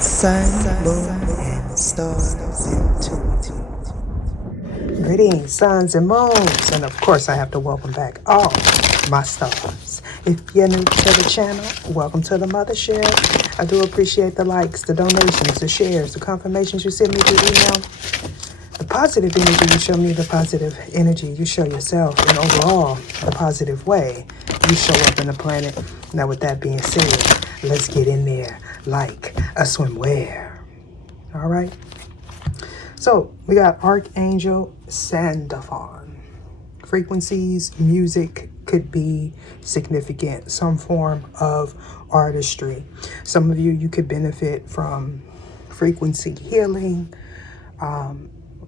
Sun, moon, and stars intuitive. Greetings, suns and moons. And of course, I have to welcome back all my stars. If you're new to the channel, welcome to the mothership. I do appreciate the likes, the donations, the shares, the confirmations you send me through email. The positive energy you show me, the positive energy you show yourself, and overall, the positive way you show up in the planet. Now, with that being said, let's get in there like a swimwear. All right. So we got Archangel Sandalphon. Frequencies, music could be significant, some form of artistry. Some of you could benefit from frequency healing,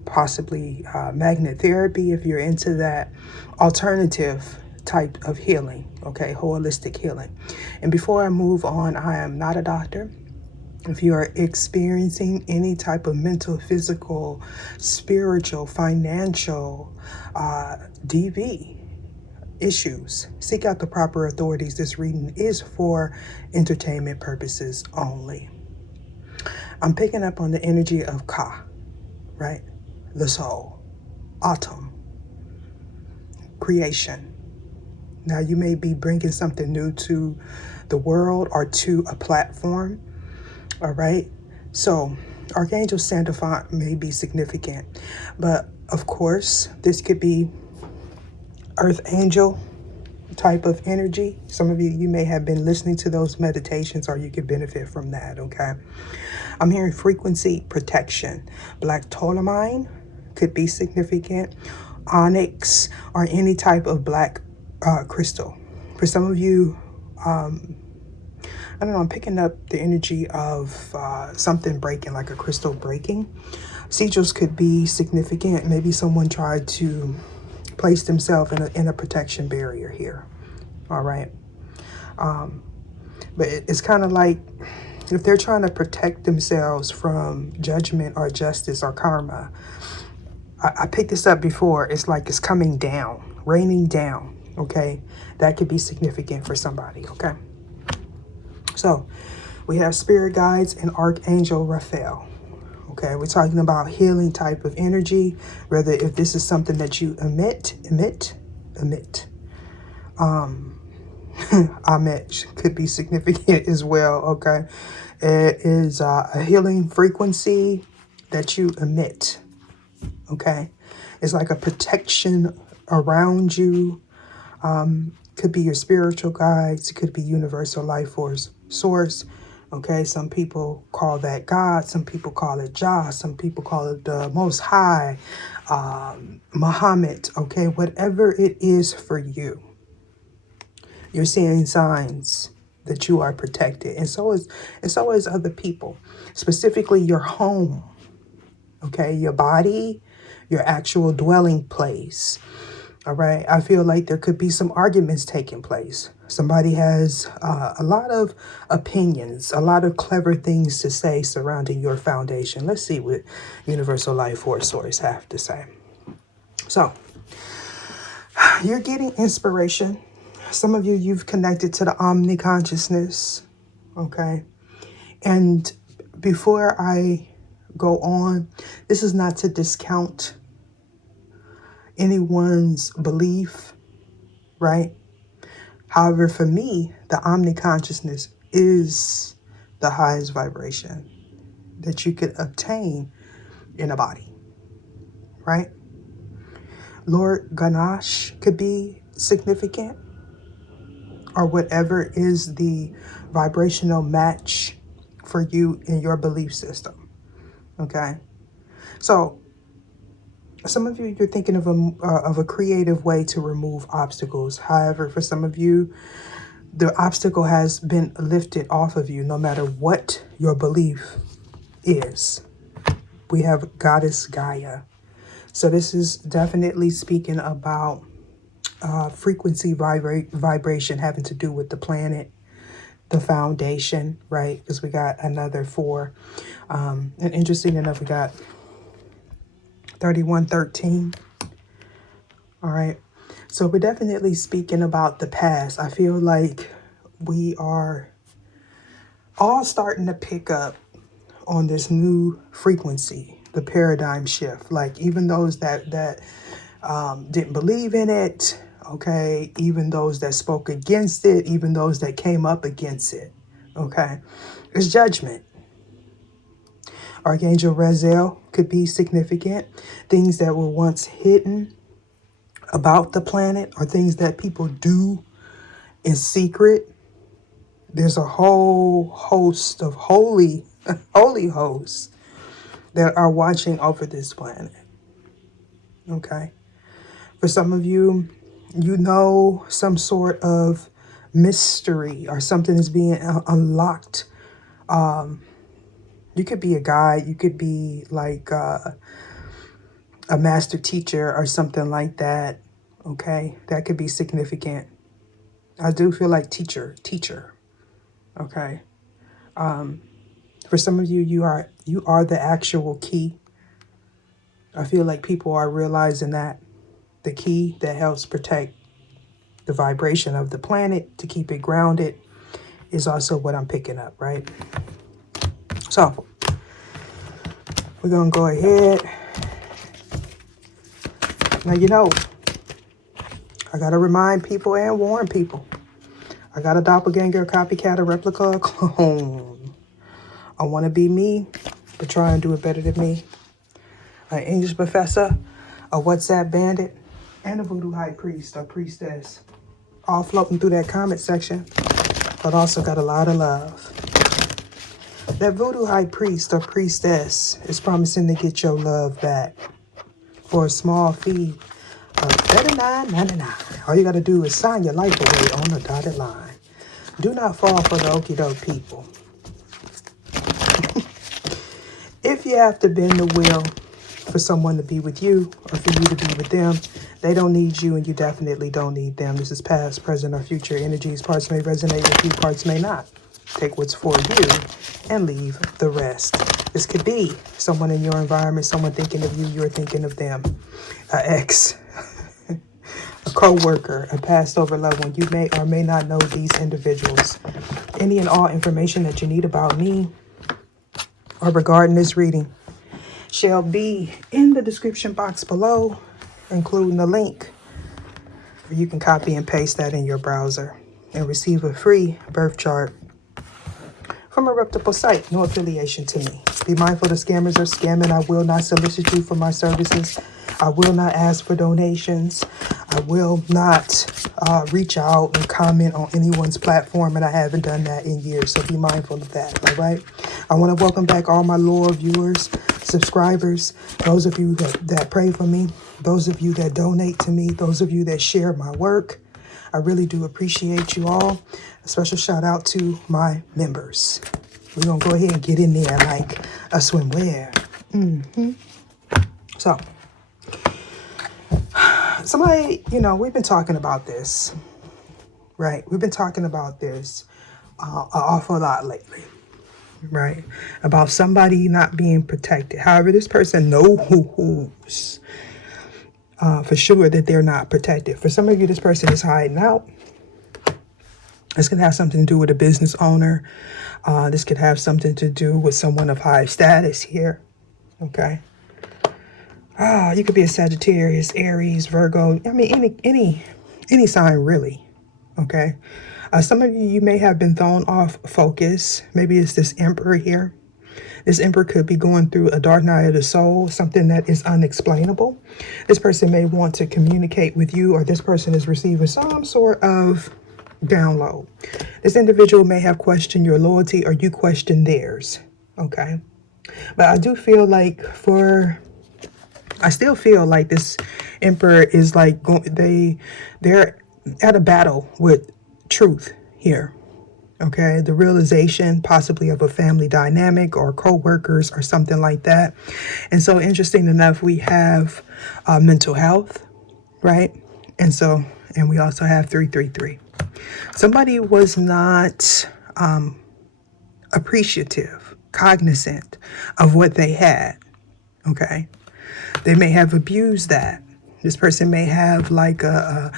possibly magnet therapy if you're into that alternative type of healing, okay, holistic healing. And before I move on, I am not a doctor. If you are experiencing any type of mental, physical, spiritual, financial, DV issues, seek out the proper authorities. This reading is for entertainment purposes only. I'm picking up on the energy of Ka, right? The soul, autumn, creation. Now, you may be bringing something new to the world or to a platform. All right. So Archangel Sandalphon may be significant, but of course, this could be Earth Angel type of energy. Some of you may have been listening to those meditations, or you could benefit from that. Okay. I'm hearing frequency protection. Black tourmaline could be significant. Onyx or any type of black crystal. For some of you, I don't know, I'm picking up the energy of something breaking, like a crystal breaking. Sigils could be significant. Maybe someone tried to place themselves in a protection barrier here. All right. But it's kind of like if they're trying to protect themselves from judgment or justice or karma. I picked this up before. It's like it's coming down, raining down. Okay. That could be significant for somebody. Okay. So we have spirit guides and Archangel Raphael. Okay, we're talking about healing type of energy, whether if this is something that you emit. Amet could be significant as well. Okay, it is a healing frequency that you emit. Okay, it's like a protection around you. Could be your spiritual guides. It could be universal life force source. Okay, some people call that God. Some people call it Jah. Some people call it the Most High, Muhammad. Okay, whatever it is for you, you're seeing signs that you are protected, and so is other people. Specifically, your home. Okay, your body, your actual dwelling place. All right. I feel like there could be some arguments taking place. Somebody has a lot of opinions, a lot of clever things to say surrounding your foundation. Let's see what Universal Life Force Source have to say. So you're getting inspiration. Some of you've connected to the omni consciousness. Okay. And before I go on, this is not to discount anyone's belief, right? However, for me, the omni-consciousness is the highest vibration that you could obtain in a body, right? Lord Ganesh could be significant, or whatever is the vibrational match for you in your belief system, okay? So some of you, you're thinking of a creative way to remove obstacles. However, for some of you, the obstacle has been lifted off of you, no matter what your belief is. We have Goddess Gaia. So this is definitely speaking about frequency vibration having to do with the planet, the foundation, right? Because we got another 4. And interesting enough, we got 3113. All right. So we're definitely speaking about the past. I feel like we are all starting to pick up on this new frequency, the paradigm shift. Like even those that didn't believe in it, okay, even those that spoke against it, even those that came up against it, okay, it's judgment. Archangel Raziel could be significant. Things that were once hidden about the planet or things that people do in secret. There's a whole host of holy hosts that are watching over this planet. Okay. For some of you, you know some sort of mystery or something is being unlocked. You could be a guide. You could be like a master teacher or something like that. Okay. That could be significant. I do feel like teacher. Okay. For some of you, you are the actual key. I feel like people are realizing that the key that helps protect the vibration of the planet to keep it grounded is also what I'm picking up, right? So we're going to go ahead. Now, you know, I got to remind people and warn people. I got a doppelganger, a copycat, a replica, a clone. I want to be me, but try and do it better than me. An English professor, a WhatsApp bandit, and a voodoo high priest or priestess. All floating through that comment section, but also got a lot of love. That voodoo high priest or priestess is promising to get your love back for a small fee of $39.99. All you got to do is sign your life away on the dotted line. Do not fall for the okie doke people. If you have to bend the wheel for someone to be with you or for you to be with them, they don't need you and you definitely don't need them. This is past, present, or future energies. Parts may resonate with you, parts may not. Take what's for you and leave the rest. This could be someone in your environment, someone thinking of you, you're thinking of them. An ex, a co-worker, a passed over loved one. You may or may not know these individuals. Any and all information that you need about me or regarding this reading shall be in the description box below, including the link where you can copy and paste that in your browser and receive a free birth chart from a reputable site. No affiliation to me. Be mindful the scammers are scamming. I will not solicit you for my services. I will not ask for donations. I will not reach out and comment on anyone's platform, and I haven't done that in years, so be mindful of that, all right? I want to welcome back all my loyal viewers, subscribers, those of you that pray for me, those of you that donate to me, those of you that share my work. I really do appreciate you all. A special shout out to my members. We're going to go ahead and get in there like a swimwear. So, somebody, you know, we've been talking about this, right? We've been talking about this an awful lot lately, right? About somebody not being protected. However, this person knows for sure that they're not protected. For some of you, this person is hiding out. This could have something to do with a business owner. This could have something to do with someone of high status here. Okay. You could be a Sagittarius, Aries, Virgo. I mean, any sign really. Okay. Some of you may have been thrown off focus. Maybe it's this Emperor here. This Emperor could be going through a dark night of the soul, something that is unexplainable. This person may want to communicate with you, or this person is receiving some sort of download. This individual may have questioned your loyalty, or you question theirs. Okay. But I do feel like I still feel like this Emperor is like they're at a battle with truth here. Okay, the realization possibly of a family dynamic or co-workers or something like that. And so interesting enough, we have mental health, right? And we also have 333. Somebody was not appreciative, cognizant of what they had. Okay. They may have abused that. This person may have like a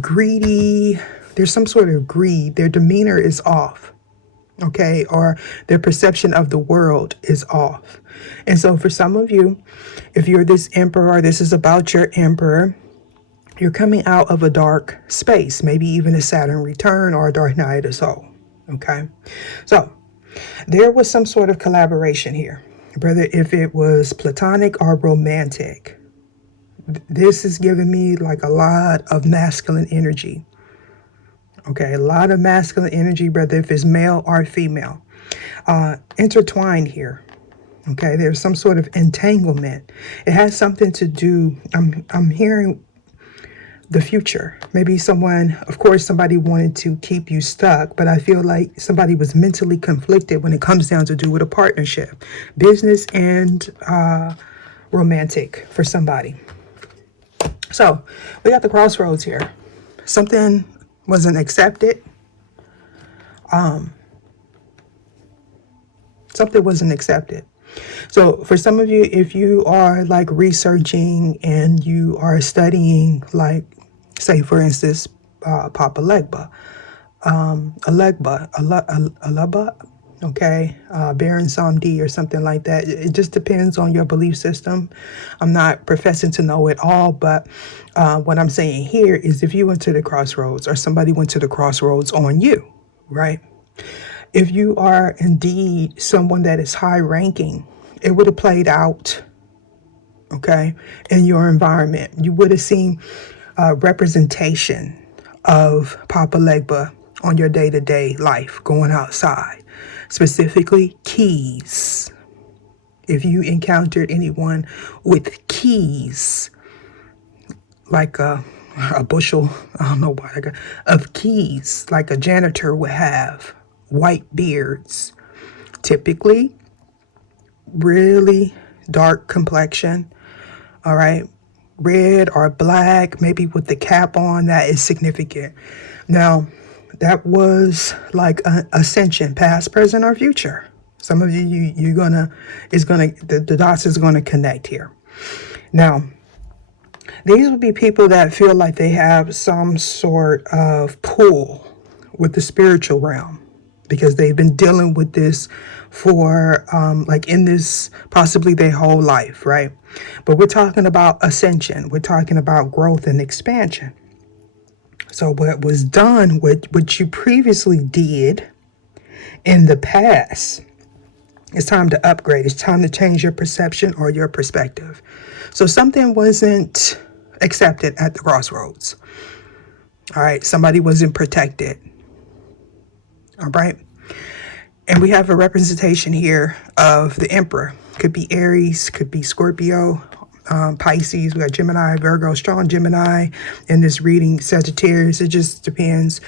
greedy, there's some sort of greed. Their demeanor is off. okay, or their perception of the world is off. And so for some of you, if you're this emperor, this is about your emperor, you're coming out of a dark space, maybe even a Saturn return or a dark night of the soul, okay? So there was some sort of collaboration here, whether if it was platonic or romantic. This is giving me like a lot of masculine energy. Okay, a lot of masculine energy, whether if it's male or female, intertwined here. Okay, there's some sort of entanglement. It has something to do, I'm hearing the future. Maybe someone, of course, somebody wanted to keep you stuck, but I feel like somebody was mentally conflicted when it comes down to do with a partnership, business and romantic for somebody. So we got the crossroads here. Something wasn't accepted. Something wasn't accepted. So for some of you, if you are like researching and you are studying, like, say, for instance, Papa Legba, Aleba, okay, Baron Samdi or something like that. It just depends on your belief system. I'm not professing to know it all, but what I'm saying here is if you went to the crossroads or somebody went to the crossroads on you, right? If you are indeed someone that is high ranking, it would have played out, okay, in your environment. You would have seen representation of Papa Legba on your day-to-day life going outside, specifically keys. If you encountered anyone with keys, like a bushel, I don't know what, of keys, like a janitor would have, white beards, typically really dark complexion, all right, red or black, maybe with the cap on, that is significant. Now, that was like an ascension, past, present, or future. Some of you, the dots is gonna connect here. Now, these would be people that feel like they have some sort of pull with the spiritual realm, because they've been dealing with this for like in this possibly their whole life, right? But we're talking about ascension. We're talking about growth and expansion. So what was done with what you previously did in the past, it's time to upgrade. It's time to change your perception or your perspective. So something wasn't accepted at the crossroads. All right, somebody wasn't protected. All right. And we have a representation here of the Emperor. Could be Aries, could be Scorpio, Pisces. We got Gemini, Virgo, strong Gemini in this reading, Sagittarius. It just depends.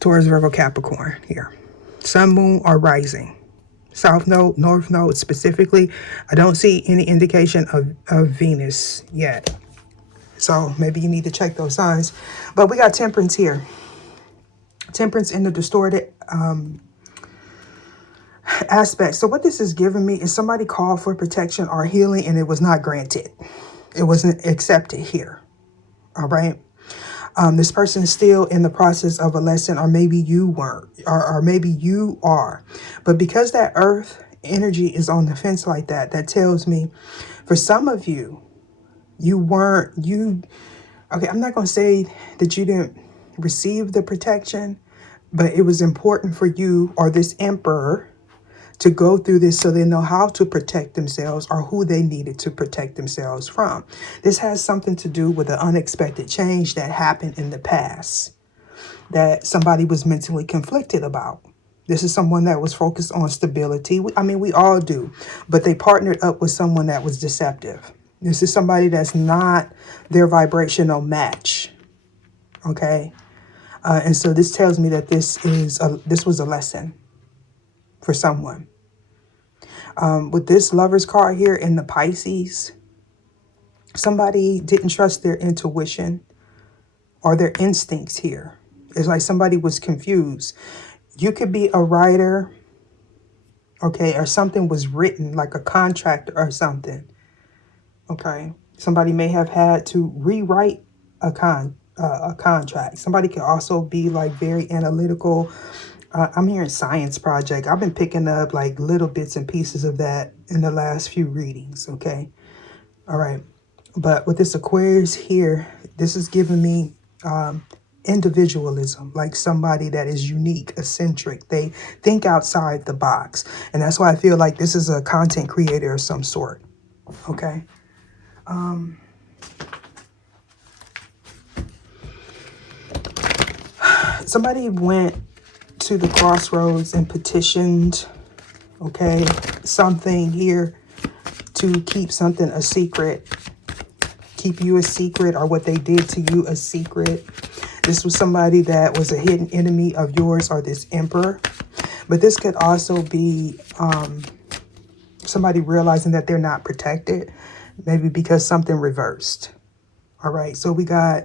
Taurus, Virgo, Capricorn here. Sun, moon, or rising. South node, north node specifically. I don't see any indication of Venus yet. So maybe you need to check those signs. But we got Temperance here. Temperance in the distorted aspect. So what this is giving me is somebody called for protection or healing and it was not granted. It wasn't accepted here. All right. This person is still in the process of a lesson, or maybe you weren't, or maybe you are. But because that earth energy is on the fence like that, that tells me for some of you, okay, I'm not going to say that you didn't receive the protection, but it was important for you or this emperor to go through this so they know how to protect themselves or who they needed to protect themselves from. This has something to do with an unexpected change that happened in the past that somebody was mentally conflicted about. This is someone that was focused on stability. I mean, we all do, but they partnered up with someone that was deceptive. This is somebody that's not their vibrational match. Okay. And so this tells me that this was a lesson for someone. With this Lover's card here in the Pisces, somebody didn't trust their intuition or their instincts here. It's like somebody was confused. You could be a writer, okay, or something was written, like a contract or something, okay? Somebody may have had to rewrite a contract. Somebody could also be like very analytical I'm hearing science project. I've been picking up like little bits and pieces of that in the last few readings, okay? All right. But with this Aquarius here, this is giving me individualism, like somebody that is unique, eccentric. They think outside the box. And that's why I feel like this is a content creator of some sort, okay? Somebody went to the crossroads and petitioned, okay, something here to keep something a secret, keep you a secret, or what they did to you a secret. This was somebody that was a hidden enemy of yours, or this emperor. But this could also be somebody realizing that they're not protected, maybe because something reversed. All right, so we got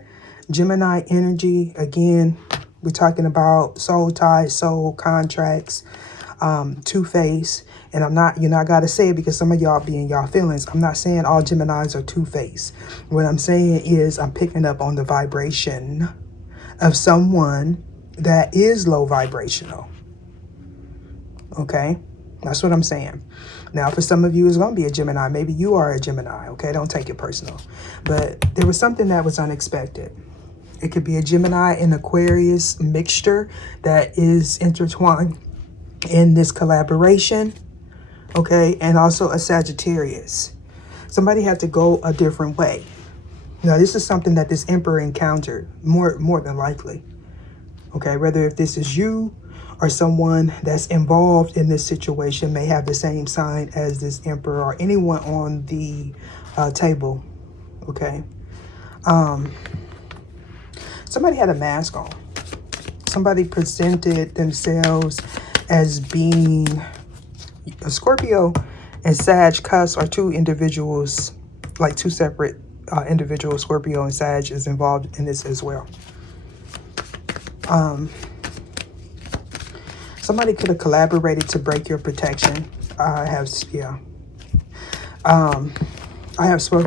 Gemini energy. Again, we're talking about soul ties, soul contracts, two-face. And you're not got to say it because some of y'all be in y'all feelings. I'm not saying all Geminis are two-faced. What I'm saying is I'm picking up on the vibration of someone that is low vibrational. Okay? That's what I'm saying. Now, for some of you, it's going to be a Gemini. Maybe you are a Gemini, okay? Don't take it personal. But there was something that was unexpected. It could be a Gemini and Aquarius mixture that is intertwined in this collaboration, okay? And also a Sagittarius. Somebody had to go a different way. Now, this is something that this Emperor encountered, more than likely, okay? Whether if this is you or someone that's involved in this situation may have the same sign as this Emperor or anyone on the table, okay? Somebody had a mask on. Somebody presented themselves as being a Scorpio, and Sag Cus are two individuals, like two separate individuals. Scorpio and Sag is involved in this as well. Somebody could have collaborated to break your protection. I have spoke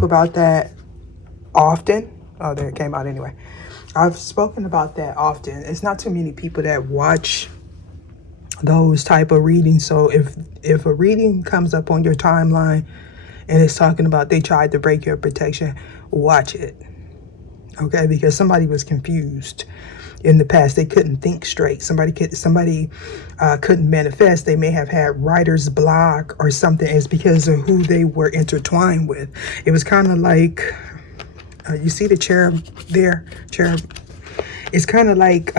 about that often. Oh, there it came out anyway. I've spoken about that often. It's not too many people that watch those type of readings. So if a reading comes up on your timeline and it's talking about they tried to break your protection, watch it. Okay, because somebody was confused in the past. They couldn't think straight. Somebody couldn't manifest. They may have had writer's block or something. It's because of who they were intertwined with. It was kind of like, you see the cherub there? Cherub. It's kind of like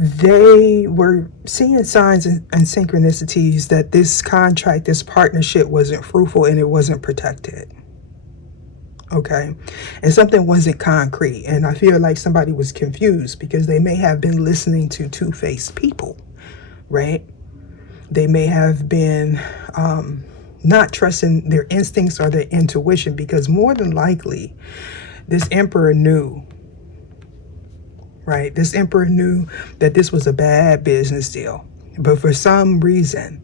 they were seeing signs and synchronicities that this contract, this partnership wasn't fruitful and it wasn't protected. Okay. And something wasn't concrete. And I feel like somebody was confused because they may have been listening to two-faced people, right? They may have been not trusting their instincts or their intuition, because more than likely this Emperor knew, right? This Emperor knew that this was a bad business deal. But for some reason,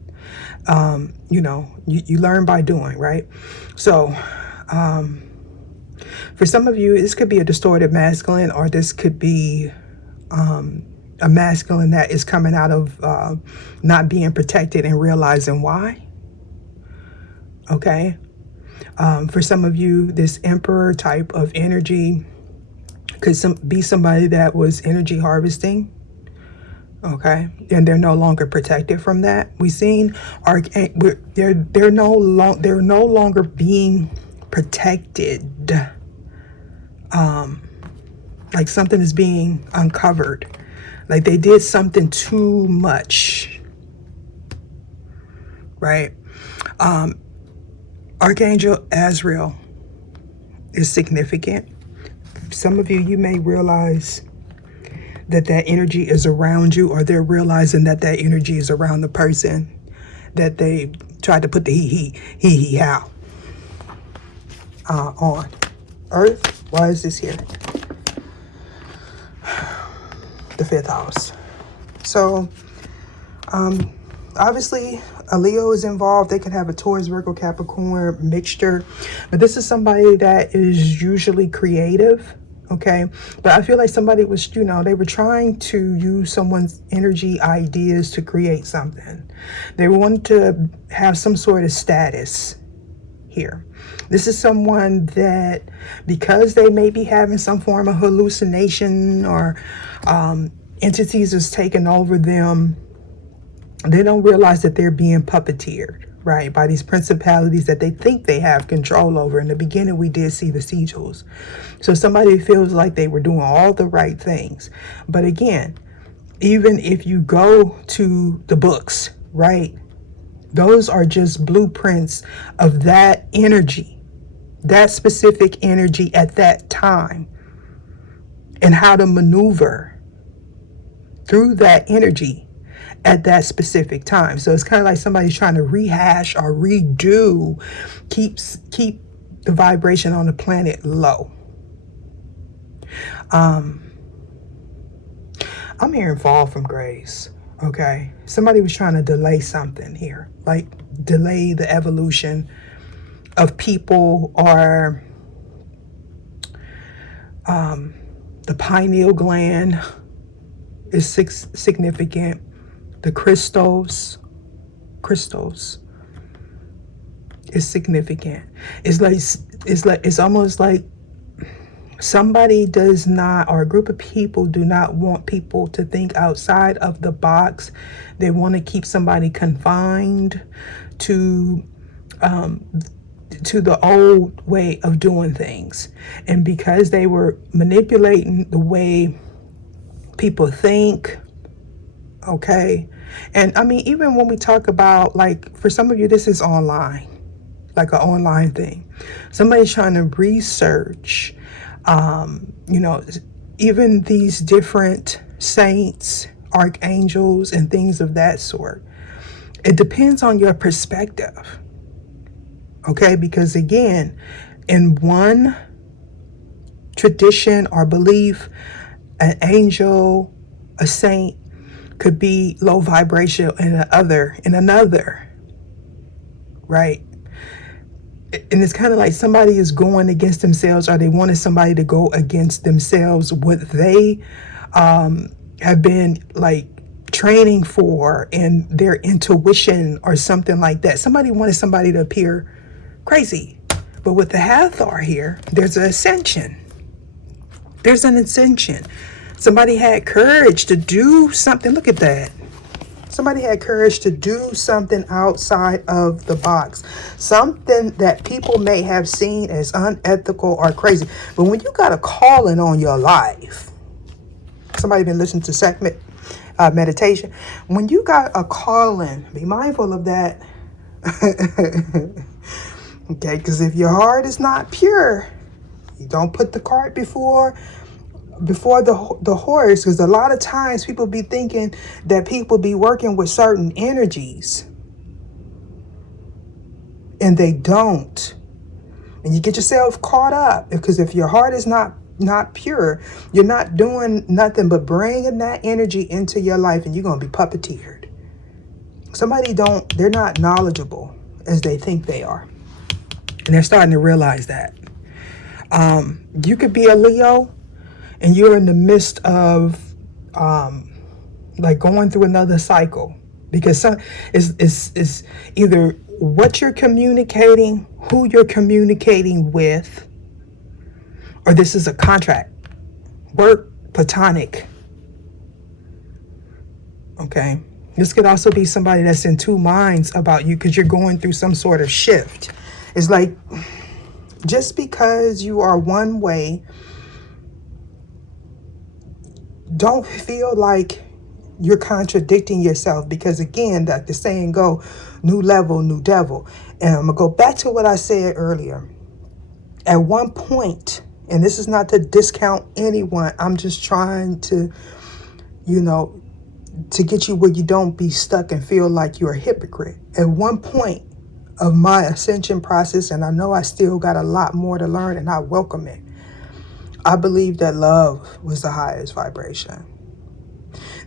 you learn by doing, right? So for some of you, this could be a distorted masculine, or this could be a masculine that is coming out of not being protected and realizing why. Okay. For some of you, this Emperor type of energy could be somebody that was energy harvesting. Okay. And they're no longer protected from that. We've seen they're no longer being protected. Like something is being uncovered. Like they did something too much. Right. Archangel Azrael is significant. Some of you may realize that energy is around you, or they're realizing that energy is around the person that they tried to put the he how on. Earth, why is this here? The 5th house. So obviously a Leo is involved. They could have a Taurus, Virgo, Capricorn mixture, but this is somebody that is usually creative. Okay, but I feel like somebody was, they were trying to use someone's energy, ideas to create something. They wanted to have some sort of status here. This is someone that, because they may be having some form of hallucination or entities is taking over them, they don't realize that they're being puppeteered, right, by these principalities that they think they have control over. In the beginning, we did see the sigils. So somebody feels like they were doing all the right things. But again, even if you go to the books, right, those are just blueprints of that energy, that specific energy at that time, and how to maneuver through that energy at that specific time. So it's kind of like somebody's trying to rehash or redo, keep the vibration on the planet low. I'm hearing fall from grace. Okay, somebody was trying to delay something here, like delay the evolution of people, or the pineal gland is significant. The crystals is significant. It's almost like somebody does not, or a group of people do not want people to think outside of the box. They want to keep somebody confined to the old way of doing things. And because they were manipulating the way people think, okay. And I mean, even when we talk about, like, for some of you, this is online, like an online thing. Somebody's trying to research, even these different saints, archangels, and things of that sort. It depends on your perspective. Okay, because again, in one tradition or belief, an angel, a saint, could be low vibration in another, right? And it's kind of like somebody is going against themselves, or they wanted somebody to go against themselves, what they have been like training for, and their intuition or something like that. Somebody wanted somebody to appear crazy. But with the Hathor here, there's an ascension. There's an ascension. Somebody had courage to do something. Look at that. Somebody had courage to do something outside of the box. Something that people may have seen as unethical or crazy. But when you got a calling on your life, somebody been listening to segment meditation. When you got a calling, be mindful of that. Okay, because if your heart is not pure, you don't put the cart before the horse, because a lot of times people be thinking that people be working with certain energies, and they don't. And you get yourself caught up, because if your heart is not pure, you're not doing nothing but bringing that energy into your life, and you're going to be puppeteered. They're not knowledgeable as they think they are, and they're starting to realize that. You could be a Leo, and you're in the midst of like going through another cycle, because it's either what you're communicating, who you're communicating with, or this is a contract, work, platonic. Okay, this could also be somebody that's in two minds about you, because you're going through some sort of shift. It's like, just because you are one way, don't feel like you're contradicting yourself, because again, like the saying go, new level, new devil. And I'm gonna go back to what I said earlier. At one point, and this is not to discount anyone, I'm just trying to, to get you where you don't be stuck and feel like you're a hypocrite. At one point of my ascension process, and I know I still got a lot more to learn, and I welcome it, I believe that love was the highest vibration.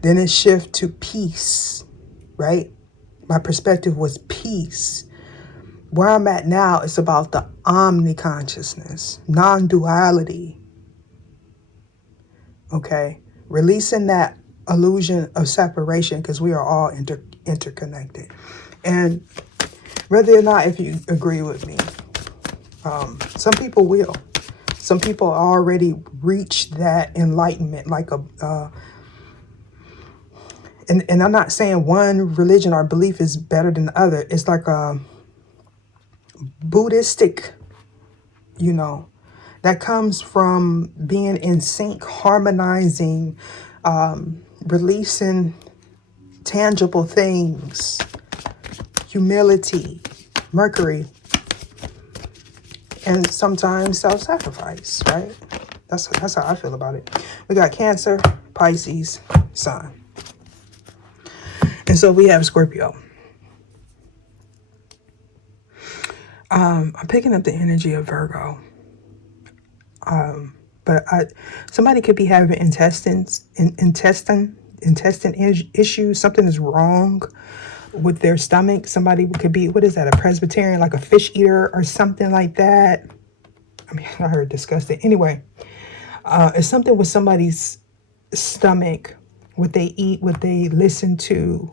Then it shifted to peace, right? My perspective was peace. Where I'm at now, it's about the omni-consciousness, non-duality, Okay, releasing that illusion of separation, because we are all interconnected. And whether or not if you agree with me, some people will. Some people already reach that enlightenment, like and I'm not saying one religion or belief is better than the other. It's like a Buddhistic, that comes from being in sync, harmonizing, releasing tangible things, humility, Mercury, and sometimes self-sacrifice, right? That's how I feel about it. We got Cancer, Pisces, Sun. And so we have Scorpio. I'm picking up the energy of Virgo. But somebody could be having intestine issues. Something is wrong with their stomach. Somebody could be, what is that, a Presbyterian, like a fish eater or something like that. I mean, I heard disgusting. Anyway, it's something with somebody's stomach, what they eat, what they listen to.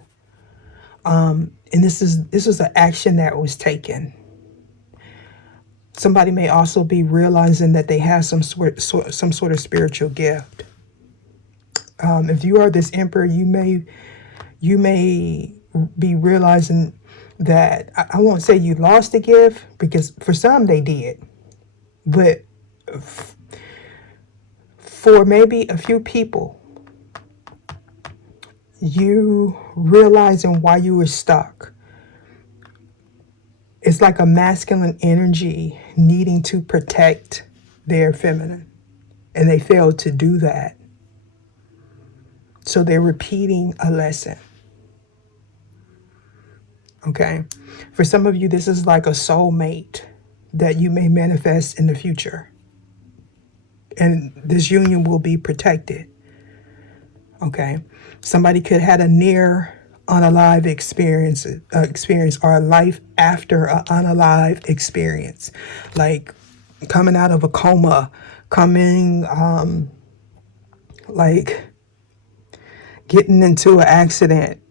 And this was an action that was taken. Somebody may also be realizing that they have some sort of spiritual gift. If you are this emperor, you may be realizing that, I won't say you lost the gift, because for some they did, but for maybe a few people, you realizing why you were stuck. It's like a masculine energy needing to protect their feminine, and they failed to do that. So they're repeating a lesson. Okay. For some of you, this is like a soulmate that you may manifest in the future. And this union will be protected. Okay. Somebody could have a near unalive experience or a life after an unalive experience, like coming out of a coma, like getting into an accident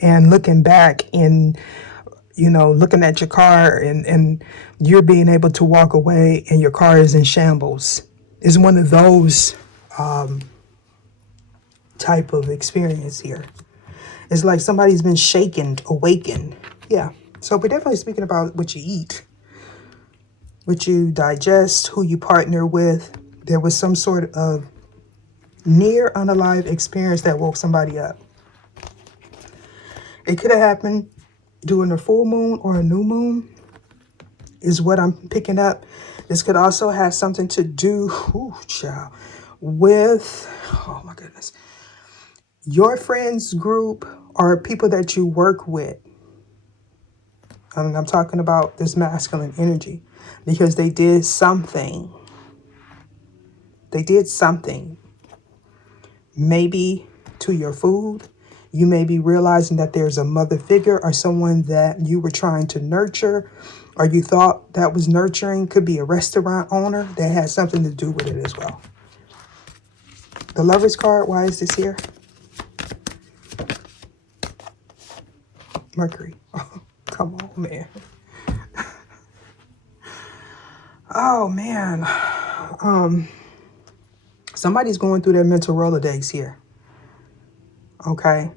and looking back and looking at your car and you're being able to walk away and your car is in shambles. Is one of those type of experience here. It's like somebody's been awakened. Yeah. So we're definitely speaking about what you eat, what you digest, who you partner with. There was some sort of near unalive experience that woke somebody up. It could have happened during a full moon or a new moon, is what I'm picking up. This could also have something to do, with, oh my goodness, your friends group or people that you work with. I'm talking about this masculine energy, because they did something. Maybe to your food. You may be realizing that there's a mother figure or someone that you were trying to nurture, or you thought that was nurturing. Could be a restaurant owner that has something to do with it as well. The Lover's card, why is this here? Mercury. Oh, come on, man. Oh, man. Somebody's going through their mental Rolodex here. Okay.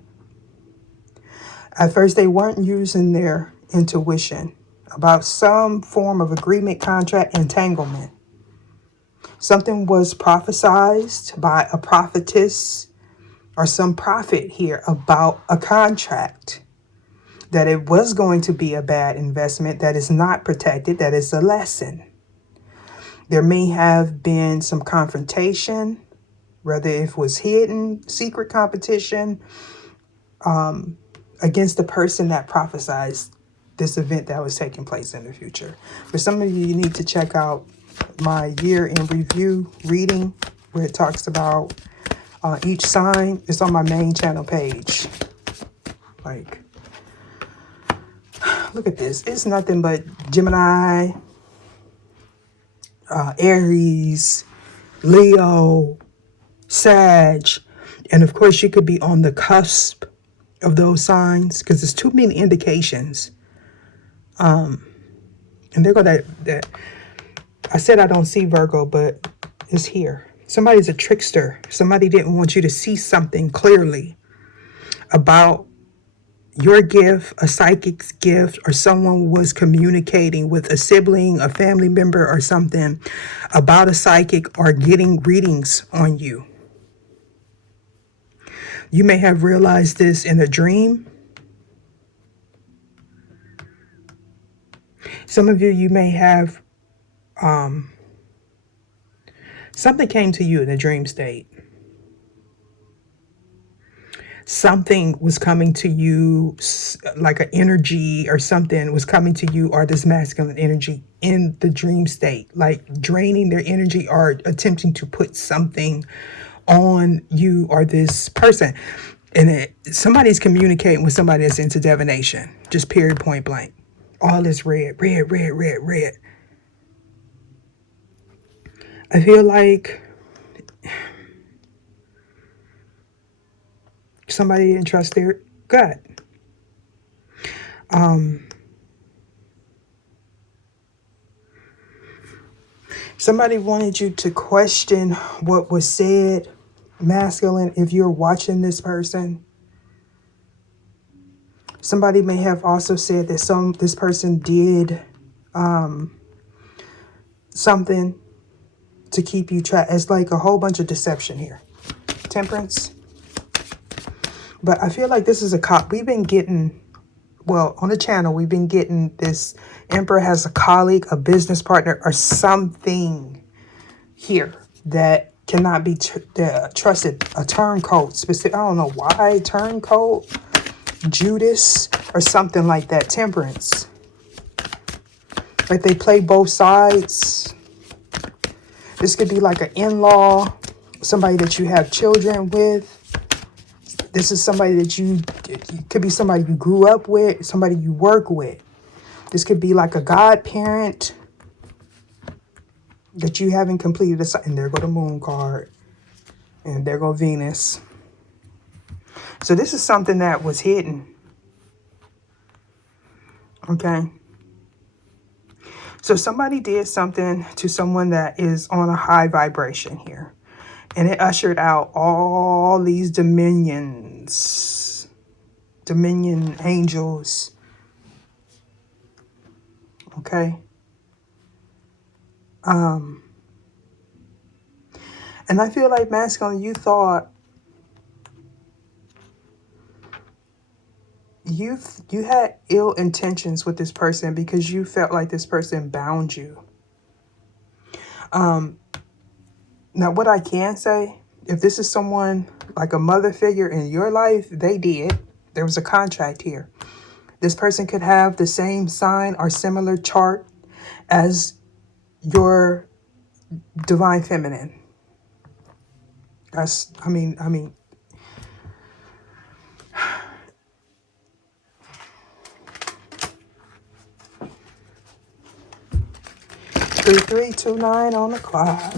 At first, they weren't using their intuition about some form of agreement, contract, entanglement. Something was prophesized by a prophetess or some prophet here about a contract, that it was going to be a bad investment, that is not protected, that is a lesson. There may have been some confrontation, whether it was hidden, secret competition, against the person that prophesied this event that was taking place in the future. For some of you, you need to check out my year in review reading, where it talks about each sign. It's on my main channel page. Like, look at this. It's nothing but Gemini, Aries, Leo, Sag. And of course, you could be on the cusp of those signs because there's too many indications. And there go that I said I don't see Virgo, but it's here. Somebody's a trickster. Somebody didn't want you to see something clearly about your gift, a psychic's gift, or someone was communicating with a sibling, a family member, or something about a psychic or getting readings on you. You may have realized this in a dream. Some of you may have something came to you in a dream state. Something was coming to you, like an energy or something was coming to you, or this masculine energy in the dream state, like draining their energy or attempting to put something on you or this person. And somebody's communicating with somebody that's into divination, just period, point blank. All this red. I feel like somebody didn't trust their gut. Somebody wanted you to question what was said. Masculine, if you're watching this person. Somebody may have also said that this person did something to keep you trapped. It's like a whole bunch of deception here. Temperance. But I feel like this is we've been getting, well, on the channel, we've been getting this Emperor has a colleague, a business partner, or something here that cannot be trusted. A turncoat, specific. I don't know why turncoat, Judas, or something like that. Temperance. Like they play both sides. This could be like an in-law, somebody that you have children with. This is somebody that it could be somebody you grew up with, somebody you work with. This could be like a godparent that you haven't completed. And there go the moon card. And there go Venus. So this is something that was hidden. Okay. So somebody did something to someone that is on a high vibration here. And it ushered out all these dominion angels. Okay. And I feel like masculine, you thought you had ill intentions with this person because you felt like this person bound you. Now, what I can say, if this is someone like a mother figure in your life, they did. There was a contract here. This person could have the same sign or similar chart as your divine feminine. That's, I mean. 3329 on the clock.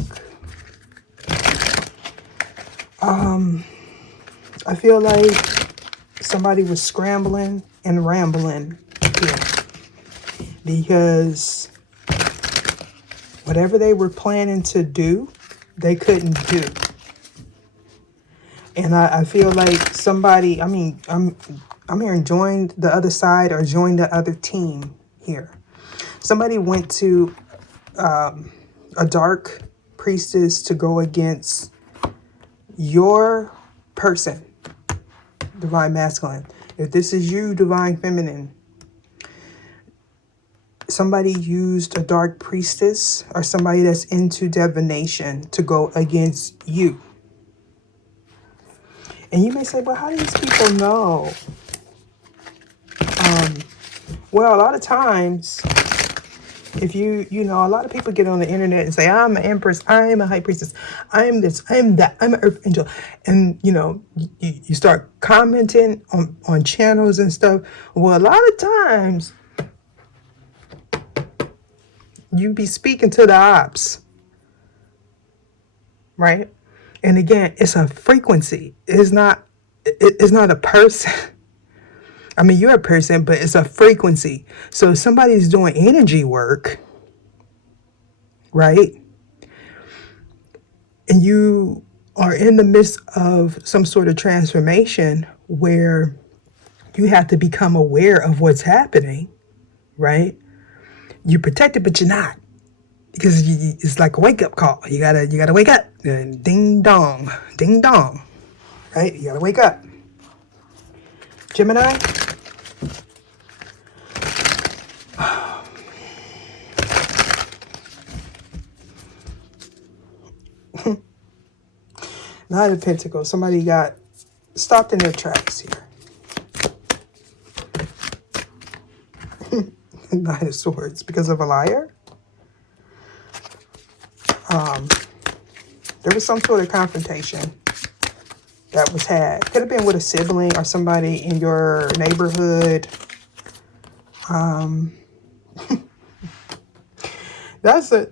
I feel like somebody was scrambling and rambling here because whatever they were planning to do, they couldn't do. And I feel like somebody, I'm hearing join the other side or join the other team here. Somebody went to a dark priestess to go against your person, divine masculine. If this is you, divine feminine, somebody used a dark priestess or somebody that's into divination to go against you. And you may say, well, how do these people know? Well, a lot of times, if you know, a lot of people get on the internet and say, I'm an empress, I'm a high priestess, I'm this, I'm that, I'm an earth angel. And, you know, you start commenting on channels and stuff. Well, a lot of times, you be speaking to the ops, right? And again, it's a frequency. It's not a person. I mean, you're a person, but it's a frequency. So if somebody's doing energy work, right? And you are in the midst of some sort of transformation where you have to become aware of what's happening, right? You're protected, but you're not. Because it's like a wake-up call. You gotta wake up. And ding dong, right? You gotta wake up. Gemini. Knight of Pentacles. Somebody got stopped in their tracks here. Knight of Swords because of a liar. There was some sort of confrontation that was had. Could have been with a sibling or somebody in your neighborhood. That's a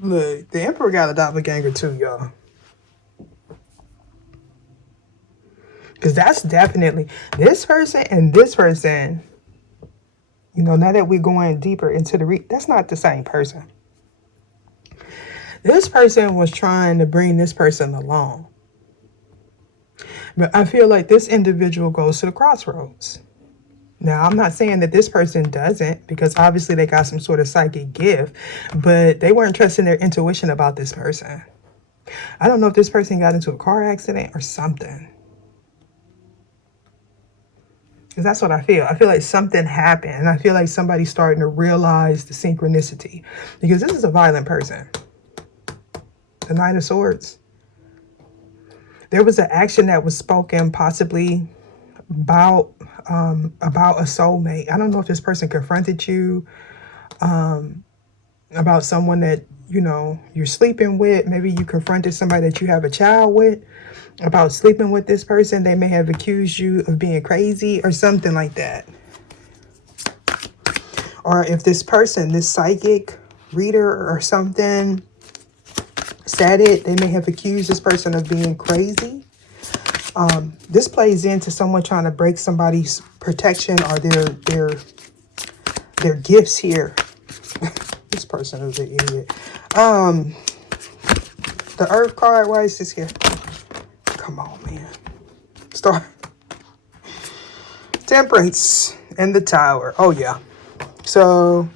look. The Emperor got a doppelganger too, y'all. Because that's definitely this person and this person. You know, now that we're going deeper into the that's not the same person. This person was trying to bring this person along. But I feel like this individual goes to the crossroads. Now, I'm not saying that this person doesn't, because obviously they got some sort of psychic gift, but they weren't trusting their intuition about this person. I don't know if this person got into a car accident or something. Because that's what I feel. I feel like something happened, and I feel like somebody's starting to realize the synchronicity. Because this is a violent person. The Knight of Swords. There was an action that was spoken possibly about a soulmate. I don't know if this person confronted you about someone that, you know, you're sleeping with. Maybe you confronted somebody that you have a child with about sleeping with this person. They may have accused you of being crazy or something like that. Or if this person, this psychic reader or something, said it, they may have accused this person of being crazy. This plays into someone trying to break somebody's protection or their gifts here. This person is an idiot. The Earth card, why is this here? Come on, man. Star. Temperance and the Tower. Oh yeah. So,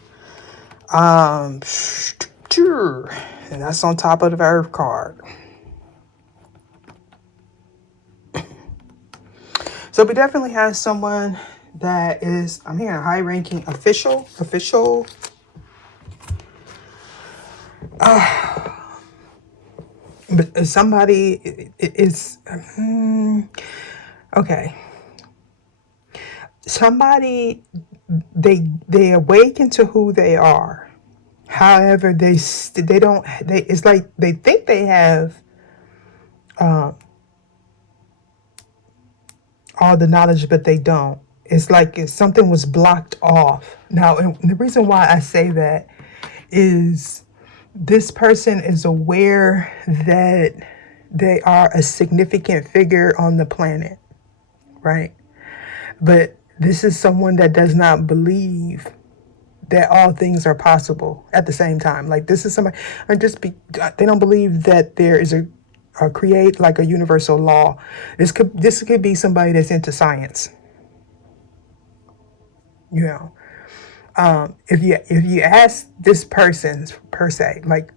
sure. And that's on top of the Earth card. So we definitely have someone that is, I'm hearing high-ranking official. But somebody is, okay. Somebody, they awaken to who they are. However, it's like they think they have all the knowledge, but they don't. It's like something was blocked off. Now, and the reason why I say that is this person is aware that they are a significant figure on the planet, right? But this is someone that does not believe that all things are possible at the same time. Like this is somebody, they don't believe that there is a create like a universal law. This could be somebody that's into science. You know, if you ask this person per se, like,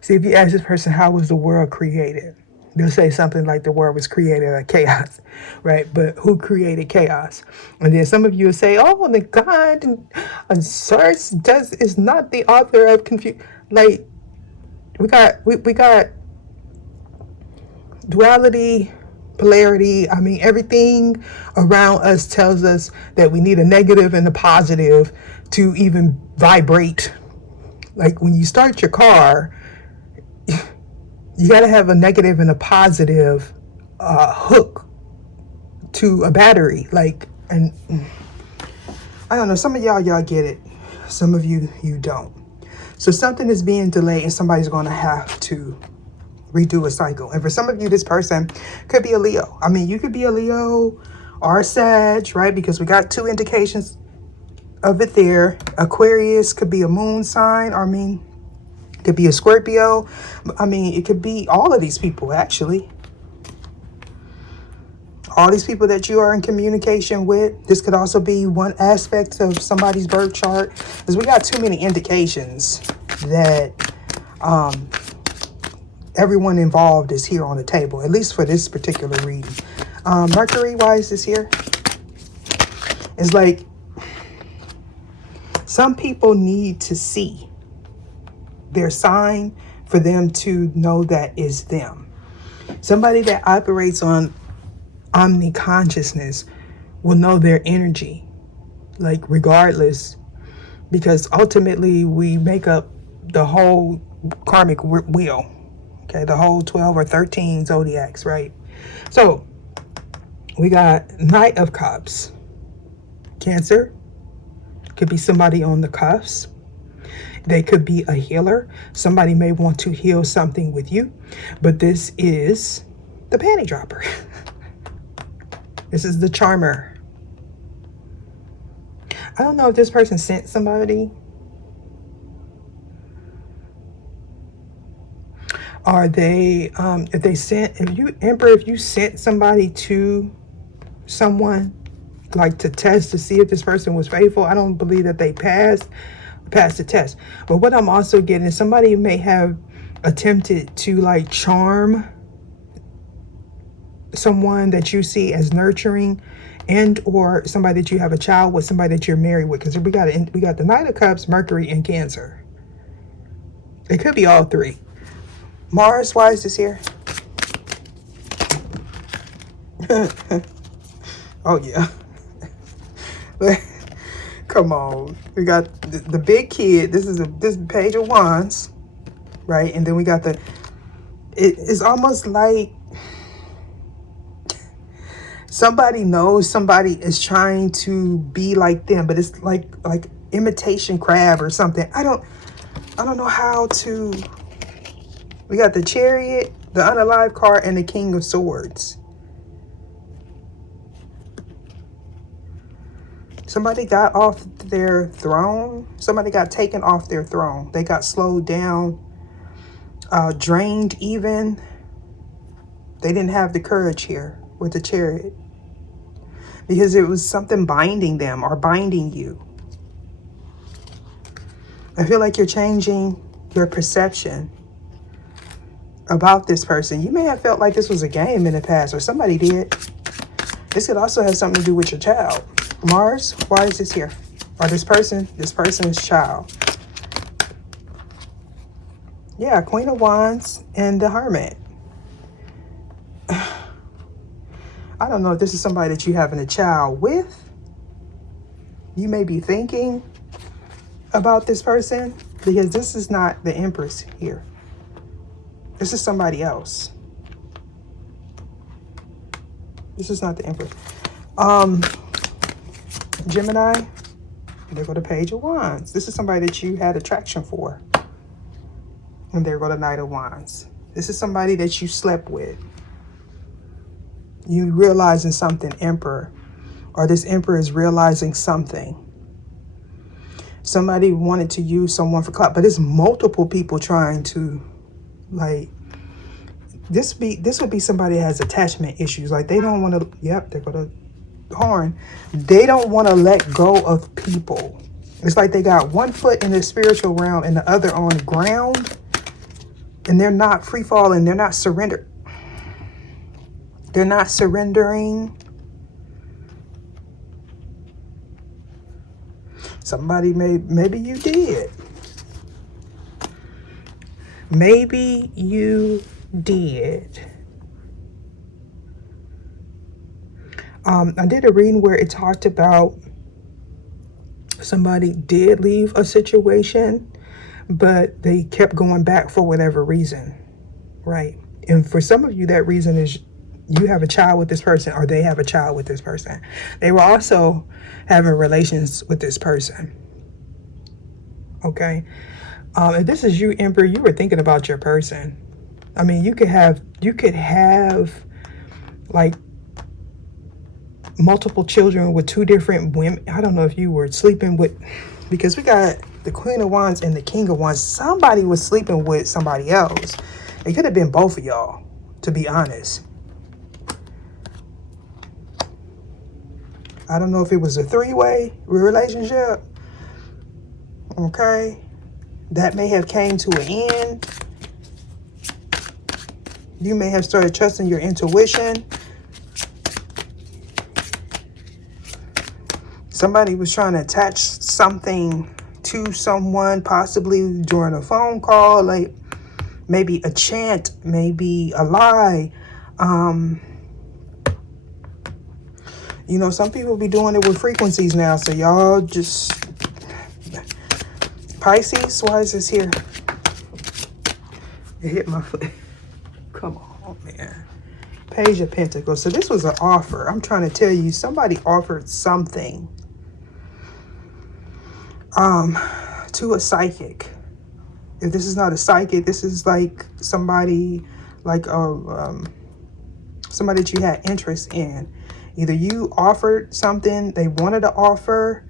see, if you ask this person, how was the world created? They'll say something like the world was created out of chaos, right? But who created chaos? And then some of you will say, oh, the God and source is not the author of confusion. Like, we got duality, polarity. I mean, everything around us tells us that we need a negative and a positive to even vibrate. Like when you start your car, you got to have a negative and a positive hook to a battery. Like, and I don't know, some of y'all get it. Some of you don't. So something is being delayed and somebody's going to have to redo a cycle. And for some of you, this person could be a Leo. I mean, you could be a Leo or a Sag, right? Because we got 2 indications of it there. Aquarius could be a moon sign. Or, I mean, it could be a Scorpio. I mean, it could be all of these people, actually. All these people that you are in communication with. This could also be one aspect of somebody's birth chart. Because we got too many indications that everyone involved is here on the table. At least for this particular reading. Mercury, why is this here? It's like some people need to see their sign for them to know that is them. Somebody that operates on omniconsciousness will know their energy, like regardless, because ultimately we make up the whole karmic wheel, okay, the whole 12 or 13 zodiacs, right? So we got Knight of Cups, Cancer, could be somebody on the cuffs. They could be a healer. Somebody may want to heal something with you, but this is the panty dropper. This is the charmer. I don't know if this person sent somebody. Are they, if they sent, if you, Emperor, if you sent somebody to someone, like to test to see if this person was faithful, I don't believe that they passed the test. But what I'm also getting is somebody may have attempted to like charm someone that you see as nurturing, and or somebody that you have a child with, somebody that you're married with, because we got the Knight of Cups, Mercury, and Cancer. It could be all 3. Mars, why is this here? Oh yeah. Come on, we got the big kid. This is this Page of Wands, right? And then we got it's almost like somebody knows somebody is trying to be like them, but it's like imitation crab or something. I don't know how to. We got the Chariot, the Unalive card, and the King of Swords. Somebody got off their throne. Somebody got taken off their throne. They got slowed down, drained even. They didn't have the courage here with the Chariot, because it was something binding them or binding you. I feel like you're changing your perception about this person. You may have felt like this was a game in the past, or somebody did. This could also have something to do with your child. Mars, why is this here? Or this person's child. Yeah, Queen of Wands and the Hermit. I don't know if this is somebody that you're having a child with. You may be thinking about this person, because this is not the Empress here. This is somebody else. This is not the Empress. Gemini, there go the Page of Wands. This is somebody that you had attraction for. And there go the Knight of Wands. This is somebody that you slept with. You realizing something, Emperor. Or this Emperor is realizing something. Somebody wanted to use someone for clout, but it's multiple people trying to, like, this would be somebody that has attachment issues. Like, they don't want to, yep, they go to horn. They don't want to let go of people. It's like they got one foot in the spiritual realm and the other on the ground, and they're not free falling. They're not surrendered. They're not surrendering. Somebody maybe you did. Maybe you did. I did a reading where it talked about somebody did leave a situation, but they kept going back for whatever reason, right? And for some of you, that reason is you have a child with this person, or they have a child with this person. They were also having relations with this person, okay? If this is you, Emperor, you were thinking about your person. I mean, you could have like multiple children with two different women. I don't know if you were sleeping with, because we got the Queen of Wands and the King of Wands. Somebody was sleeping with somebody else. It could have been both of y'all, to be honest. I don't know if it was a three-way relationship. Okay. That may have came to an end. You may have started trusting your intuition. Somebody was trying to attach something to someone, possibly during a phone call, like maybe a chant, maybe a lie. You know, some people be doing it with frequencies now, so y'all just... Pisces, why is this here? It hit my foot. Come on, man. Page of Pentacles. So this was an offer. I'm trying to tell you, somebody offered something to a psychic. If this is not a psychic, this is like somebody, like somebody that you had interest in. Either you offered something they wanted to offer,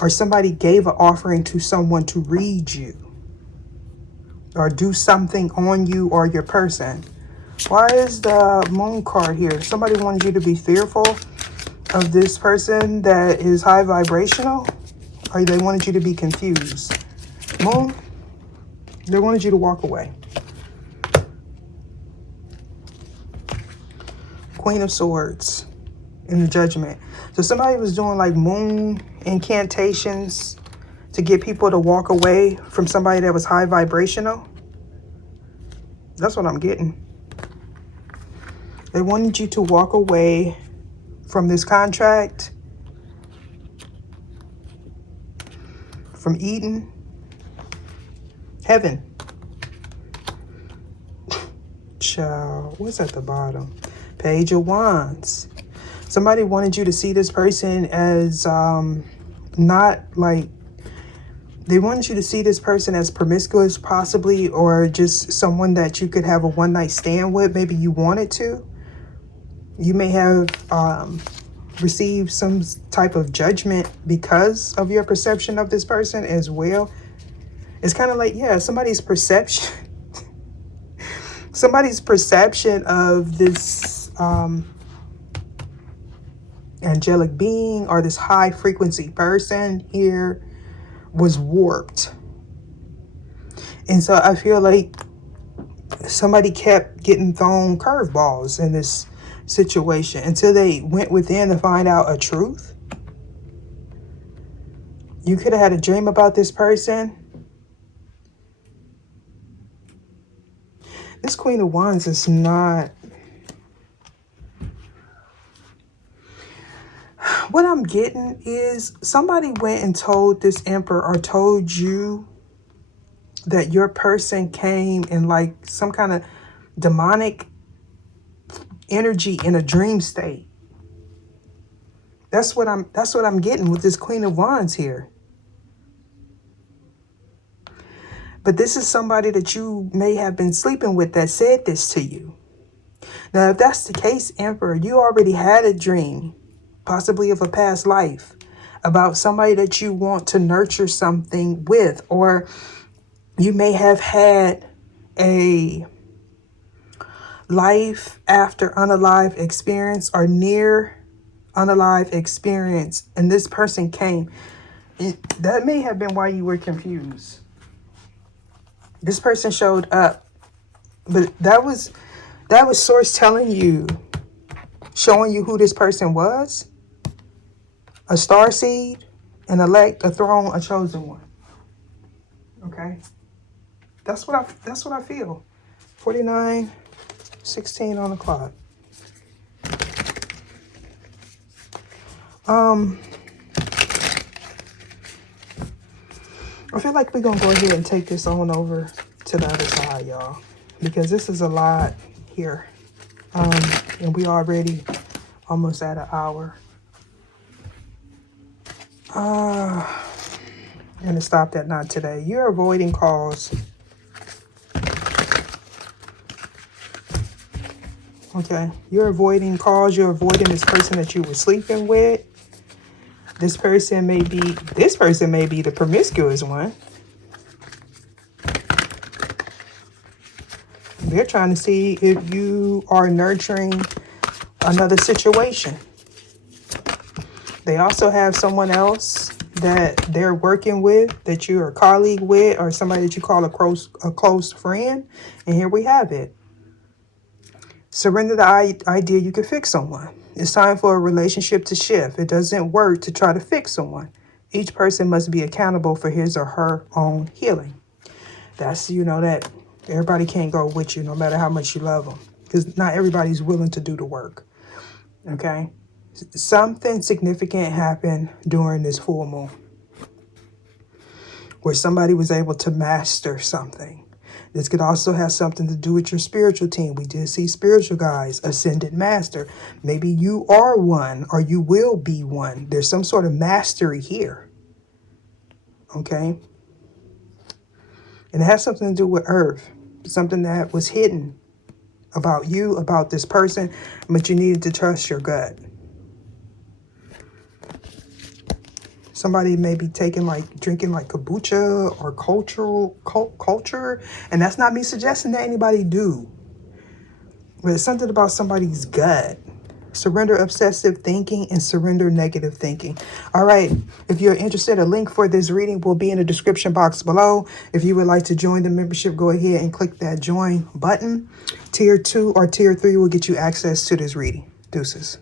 or somebody gave an offering to someone to read you or do something on you or your person. Why is the Moon card here? Somebody wanted you to be fearful of this person that is high vibrational, or they wanted you to be confused. Moon, they wanted you to walk away. Queen of Swords in the Judgment. So somebody was doing like moon incantations to get people to walk away from somebody that was high vibrational. That's what I'm getting. They wanted you to walk away from this contract, from Eden, heaven. Child, what's at the bottom? Page of Wands. Somebody wanted you to see this person as not like, they wanted you to see this person as promiscuous possibly, or just someone that you could have a one-night stand with. Maybe you wanted to. You may have received some type of judgment because of your perception of this person as well. It's kind of like, yeah, somebody's perception of this angelic being or this high frequency person here was warped. And so I feel like somebody kept getting thrown curveballs in this situation until they went within to find out a truth. You could have had a dream about this person. This Queen of Wands is not... What I'm getting is somebody went and told this Emperor, or told you, that your person came in like some kind of demonic energy in a dream state. That's what I'm getting with this Queen of Wands here. But this is somebody that you may have been sleeping with that said this to you. Now, if that's the case, Emperor, you already had a dream, possibly of a past life, about somebody that you want to nurture something with, or you may have had a life after unalive experience or near unalive experience, and this person came. That may have been why you were confused. This person showed up, but that was source telling you, showing you who this person was. A starseed, an elect, a throne, a chosen one. Okay, that's what I feel. 49:16 on the clock. I feel like we're gonna go ahead and take this on over to the other side, y'all, because this is a lot here. And we already almost at an hour. And it stopped at not today. You're avoiding calls. Okay, you're avoiding calls. You're avoiding this person that you were sleeping with. This person may be the promiscuous one. They're trying to see if you are nurturing another situation. They also have someone else that they're working with, that you're a colleague with, or somebody that you call a close friend. And here we have it. Surrender the idea you can fix someone. It's time for a relationship to shift. It doesn't work to try to fix someone. Each person must be accountable for his or her own healing. That's, that everybody can't go with you no matter how much you love them, because not everybody's willing to do the work. Okay? Something significant happened during this full moon where somebody was able to master something. This could also have something to do with your spiritual team. We did see spiritual guys, ascended master. Maybe you are one, or you will be one. There's some sort of mastery here. Okay? And it has something to do with Earth. Something that was hidden about you, about this person, but you needed to trust your gut. Somebody may be drinking like kombucha or culture. And that's not me suggesting that anybody do. But it's something about somebody's gut. Surrender obsessive thinking and surrender negative thinking. All right. If you're interested, a link for this reading will be in the description box below. If you would like to join the membership, go ahead and click that join button. Tier 2 or Tier 3 will get you access to this reading. Deuces.